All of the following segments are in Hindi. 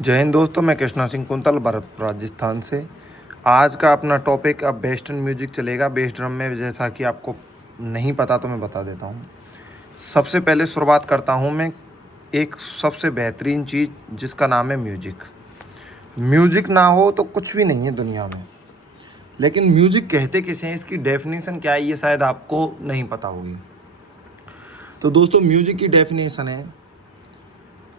जय हिंद दोस्तों, मैं कृष्णा सिंह कुंतल भरतपुर राजस्थान से। आज का अपना टॉपिक अब वेस्टर्न म्यूजिक चलेगा। बेस ड्रम में जैसा कि आपको नहीं पता तो मैं बता देता हूँ। सबसे पहले शुरुआत करता हूँ मैं एक सबसे बेहतरीन चीज़ जिसका नाम है म्यूजिक। म्यूजिक ना हो तो कुछ भी नहीं है दुनिया में। लेकिन म्यूजिक कहते किसे हैं, इसकी डेफिनेशन क्या है, ये शायद आपको नहीं पता होगी। तो दोस्तों, म्यूजिक की डेफिनेशन है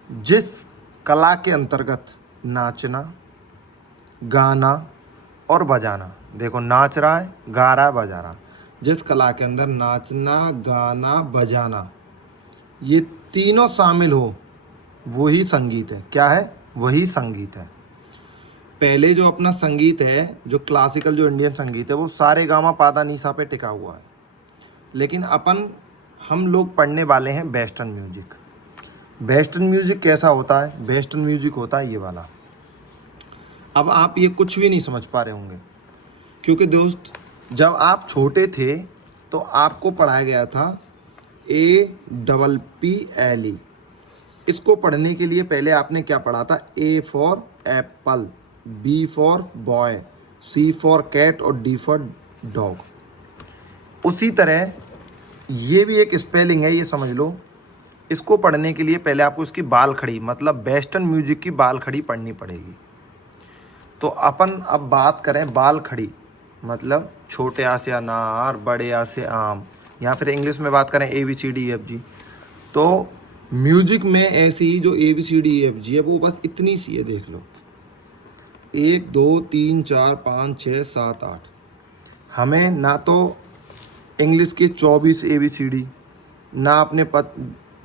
जिस कला के अंतर्गत नाचना, गाना और बजाना। देखो, नाच रहा है, गा रहा है, बजा रहा। जिस कला के अंदर नाचना, गाना, बजाना ये तीनों शामिल हो वही संगीत है। क्या है? वही संगीत है। पहले जो अपना संगीत है, जो क्लासिकल जो इंडियन संगीत है, वो सारे गामा पादा नीसा पे टिका हुआ है। लेकिन हम लोग पढ़ने वाले हैं वेस्टर्न म्यूजिक। वेस्टर्न म्यूजिक कैसा होता है? वेस्टर्न म्यूजिक होता है ये वाला। अब आप ये कुछ भी नहीं समझ पा रहे होंगे, क्योंकि दोस्त, जब आप छोटे थे तो आपको पढ़ाया गया था APPLE। इसको पढ़ने के लिए पहले आपने क्या पढ़ा था? A for apple, B for boy, C for cat और D फॉर डॉग। उसी तरह ये भी एक स्पेलिंग है, ये समझ लो। इसको पढ़ने के लिए पहले आपको इसकी बाल खड़ी, मतलब वेस्टर्न म्यूजिक की बाल खड़ी पढ़नी पड़ेगी। तो अपन अब बात करें बाल खड़ी, मतलब छोटे आ से अनार, बड़े आ से आम, या फिर इंग्लिश में बात करें ABCDEFG। तो म्यूजिक में ऐसी ही जो ABCDEFG है वो बस इतनी सी है, देख लो। 1 2 3 4 5 6 7 8। हमें ना तो इंग्लिश के 24 ABCD, ना अपने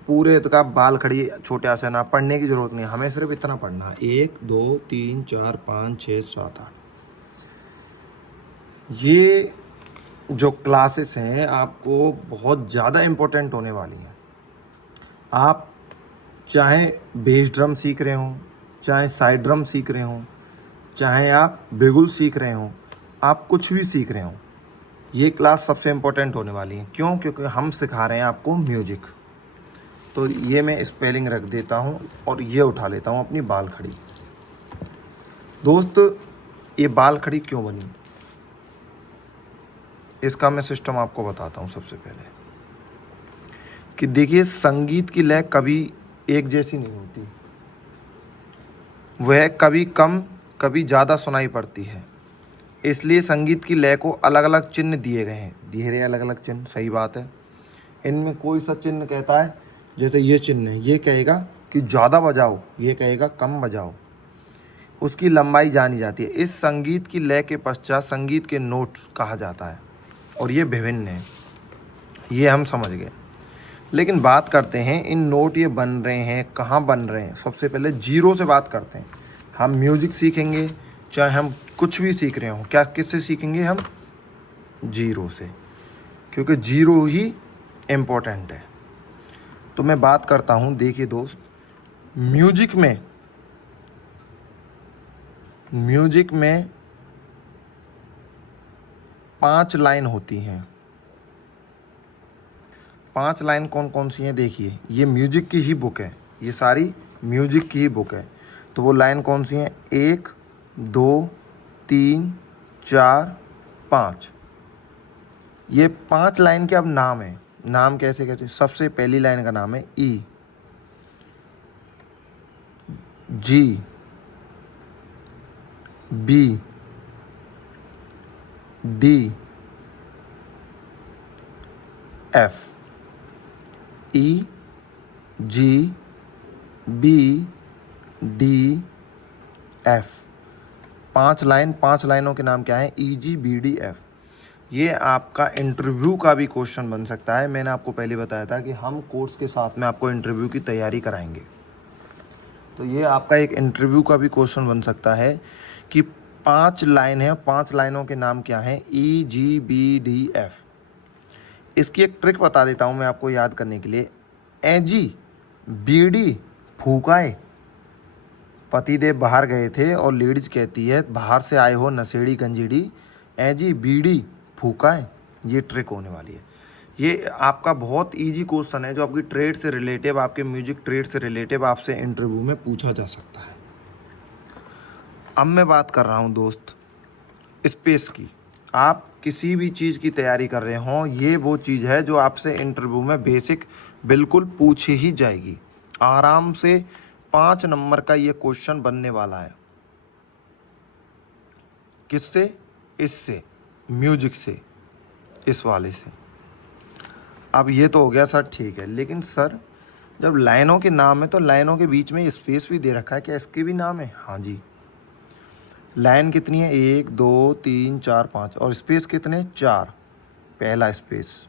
पूरे का बाल खड़ी छोटे आ से अनार पढ़ने की जरूरत नहीं। हमें सिर्फ इतना पढ़ना है, 1 2 3 4 5 6 7 8। ये जो क्लासेस हैं आपको बहुत ज़्यादा इम्पोर्टेंट होने वाली हैं। आप चाहे बेस ड्रम सीख रहे हों, चाहे साइड ड्रम सीख रहे हों, चाहे आप बिगुल सीख रहे हों, आप कुछ भी सीख रहे हों, ये क्लास सबसे इम्पोर्टेंट होने वाली है। क्यों? क्योंकि हम सिखा रहे हैं आपको म्यूजिक। तो ये मैं स्पेलिंग रख देता हूँ और ये उठा लेता हूँ अपनी बाल खड़ी। दोस्त, ये बाल खड़ी क्यों बनी, इसका मैं सिस्टम आपको बताता हूँ। सबसे पहले कि देखिए, संगीत की लय कभी एक जैसी नहीं होती। वह कभी कम कभी ज़्यादा सुनाई पड़ती है। इसलिए संगीत की लय को अलग अलग चिन्ह दिए गए हैं। दिए रहे अलग अलग चिन्ह, सही बात है। इनमें कोई सा चिन्ह कहता है, जैसे ये चिन्ह है, ये कहेगा कि ज़्यादा बजाओ, ये कहेगा कम बजाओ। उसकी लंबाई जानी जाती है। इस संगीत की लय के पश्चात संगीत के नोट कहा जाता है, और ये विभिन्न है। ये हम समझ गए। लेकिन बात करते हैं इन नोट ये बन रहे हैं कहाँ बन रहे हैं। सबसे पहले जीरो से बात करते हैं। हम म्यूजिक सीखेंगे, चाहे हम कुछ भी सीख रहे हों, क्या किससे सीखेंगे? हम जीरो से, क्योंकि जीरो ही इम्पोर्टेंट है। तो मैं बात करता हूँ, देखिए दोस्त, म्यूजिक में 5 लाइन होती हैं। 5 लाइन कौन कौन सी हैं? देखिए, ये म्यूजिक की ही बुक है, ये सारी म्यूजिक की ही बुक है। तो वो लाइन कौन सी हैं? 1 2 3 4 5। ये 5 लाइन के अब नाम है। नाम कैसे कैसे? सबसे पहली लाइन का नाम है E, G, B, D, F। E, G, B, D, F। 5 line, 5 लाइनों के नाम क्या है? EGBDF। ये आपका इंटरव्यू का भी क्वेश्चन बन सकता है। मैंने आपको पहले बताया था कि हम कोर्स के साथ में आपको इंटरव्यू की तैयारी कराएंगे। तो ये आपका एक इंटरव्यू का भी क्वेश्चन बन सकता है कि 5 लाइन है, 5 लाइनों के नाम क्या हैं? EGBDF। इसकी एक ट्रिक बता देता हूँ मैं आपको याद करने के लिए। एजी बीड़ी फूकाए। पतिदेव बाहर गए थे और लेडीज कहती है, बाहर से आए हो नशेड़ी गंजीड़ी, एजी बीड़ी फूकाए। ये ट्रिक होने वाली है। ये आपका बहुत इजी क्वेश्चन है जो आपकी ट्रेड से रिलेटिव, आपके म्यूजिक ट्रेड से रिलेटिव आपसे इंटरव्यू में पूछा जा सकता है। अब मैं बात कर रहा हूँ दोस्त स्पेस की। आप किसी भी चीज़ की तैयारी कर रहे हों, ये वो चीज़ है जो आपसे इंटरव्यू में बेसिक बिल्कुल पूछी ही जाएगी। आराम से 5 नंबर का ये क्वेश्चन बनने वाला है। किससे? इससे, म्यूजिक से, इस वाले से। अब ये तो हो गया सर, ठीक है, लेकिन सर जब लाइनों के नाम है तो लाइनों के बीच में स्पेस भी दे रखा है, क्या इसके भी नाम है? हाँ जी। लाइन कितनी है? 1 2 3 4 5, और स्पेस कितने? 4। पहला स्पेस,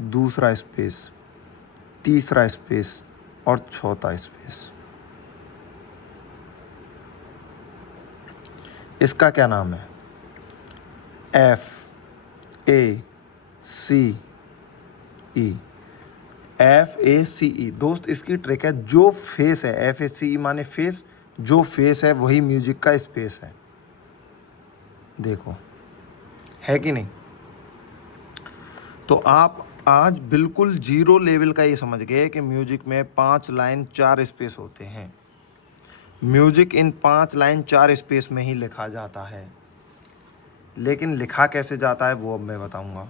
दूसरा स्पेस, तीसरा स्पेस और चौथा स्पेस। इसका क्या नाम है? FACE। FACE दोस्त, इसकी ट्रिक है, जो फेस है, FACE माने फेस, जो फेस है वही म्यूजिक का स्पेस है। देखो, है कि नहीं? तो आप आज बिल्कुल जीरो लेवल का ये समझ गए कि म्यूजिक में 5 लाइन 4 स्पेस होते हैं। म्यूजिक इन 5 लाइन 4 स्पेस में ही लिखा जाता है, लेकिन लिखा कैसे जाता है वो अब मैं बताऊंगा।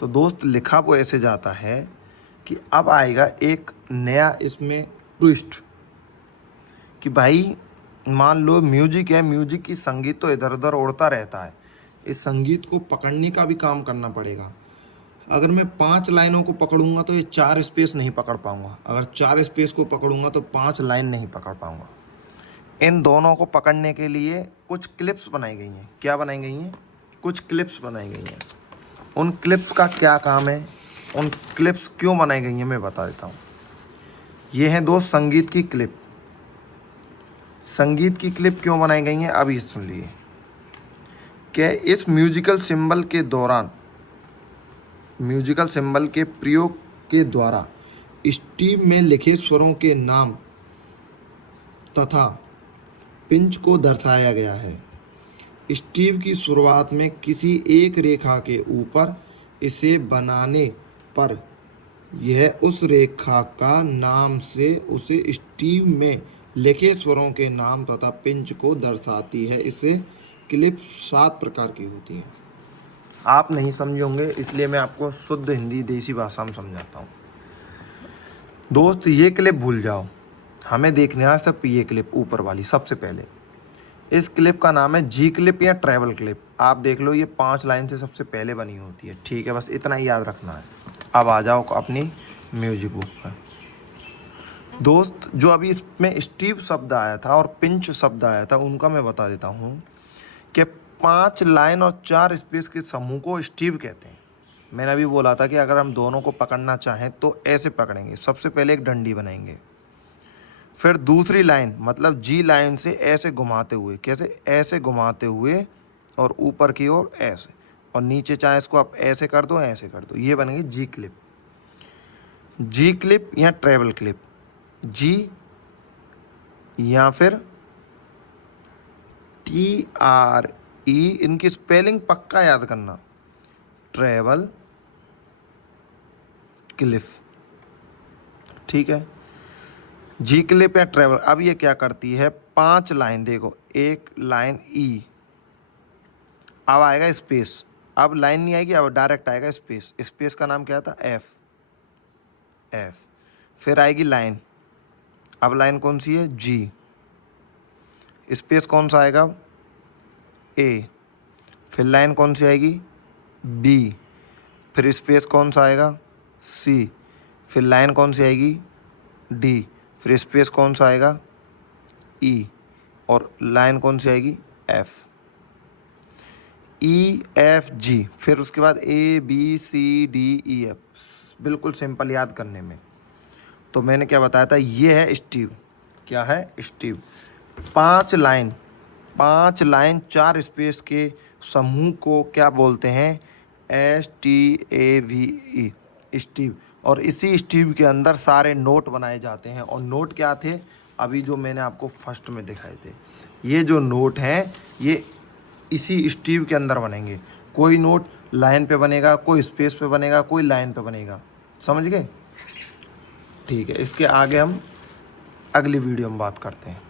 तो दोस्त, लिखा वो ऐसे जाता है कि अब आएगा एक नया इसमें ट्विस्ट कि भाई मान लो म्यूजिक है, म्यूजिक की संगीत तो इधर उधर उड़ता रहता है, इस संगीत को पकड़ने का भी काम करना पड़ेगा। अगर मैं 5 लाइनों को पकड़ूंगा तो ये 4 स्पेस नहीं पकड़ पाऊंगा, अगर 4 स्पेस को पकड़ूंगा तो 5 लाइन नहीं पकड़ पाऊंगा। इन दोनों को पकड़ने के लिए कुछ क्लिप्स बनाई गई हैं। क्या बनाई गई हैं? कुछ क्लिप्स बनाई गई हैं। उन क्लिप्स का क्या काम है, उन क्लिप्स क्यों बनाई गई हैं, मैं बता देता हूँ। ये हैं दोस्त संगीत की क्लिप। संगीत की क्लिप क्यों बनाई गई हैं, अभी सुन लिए। कि इस म्यूजिकल सिंबल के दौरान, म्यूजिकल सिंबल के प्रयोग के द्वारा स्टीव में लिखे स्वरों के नाम तथा पिंच को दर्शाया गया है। स्टीव की शुरुआत में किसी एक रेखा के ऊपर इसे बनाने पर यह उस रेखा का नाम से उसे स्टीव में लिखे स्वरों के नाम तथा पिंच को दर्शाती है। इसे क्लिप 7 प्रकार की होती हैं। आप नहीं समझोगे, इसलिए मैं आपको शुद्ध हिंदी देसी भाषा में समझाता हूँ। दोस्त, ये क्लिप भूल जाओ, हमें देखना है सब ये क्लिप ऊपर वाली। सबसे पहले इस क्लिप का नाम है जी क्लिप या ट्रैवल क्लिप। आप देख लो, ये 5 लाइन से सबसे पहले बनी होती है, ठीक है, बस इतना ही याद रखना है। अब आ जाओ अपनी म्यूजिक बुक पर। दोस्त, जो अभी इसमें स्टीव शब्द आया था और पिंच शब्द आया था, उनका मैं बता देता हूँ कि 5 लाइन और 4 स्पेस के समूह को स्टीव कहते हैं। मैंने अभी बोला था कि अगर हम दोनों को पकड़ना चाहें तो ऐसे पकड़ेंगे। सबसे पहले एक डंडी बनाएंगे, फिर दूसरी लाइन मतलब जी लाइन से ऐसे घुमाते हुए, कैसे? ऐसे घुमाते हुए, और ऊपर की ओर ऐसे, और नीचे चाहे इसको आप ऐसे कर दो, ऐसे कर दो, ये बनेंगे जी क्लिप। जी क्लिप या ट्रैवल क्लिप, जी या फिर TRE, इनकी स्पेलिंग पक्का याद करना, ट्रैवल क्लिप, ठीक है। जी क्लिप या ट्रैवल। अब ये क्या करती है, 5 लाइन, देखो, एक लाइन E, अब आएगा स्पेस, अब लाइन नहीं आएगी, अब डायरेक्ट आएगा स्पेस। स्पेस का नाम क्या था? F। फिर आएगी लाइन, अब लाइन कौन सी है? G। स्पेस कौन सा आएगा? A। फिर लाइन कौन सी आएगी? B। फिर स्पेस कौन सा आएगा? C। फिर लाइन कौन सी आएगी? D। फिर स्पेस कौन सा आएगा? E। और लाइन कौन सी आएगी? F। EFG। फिर उसके बाद ABCDEF। बिल्कुल सिंपल याद करने में। तो मैंने क्या बताया था, ये है स्टीव। क्या है? स्टीव। 5 लाइन 4 स्पेस के समूह को क्या बोलते हैं? STAVE, Steve. और इसी स्टीव के अंदर सारे नोट बनाए जाते हैं। और नोट क्या थे? अभी जो मैंने आपको फर्स्ट में दिखाए थे, ये जो नोट हैं ये इसी स्टीव के अंदर बनेंगे। कोई नोट लाइन पे बनेगा, कोई स्पेस पे बनेगा, कोई लाइन पे बनेगा। समझ गए? ठीक है, इसके आगे हम अगली वीडियो में बात करते हैं।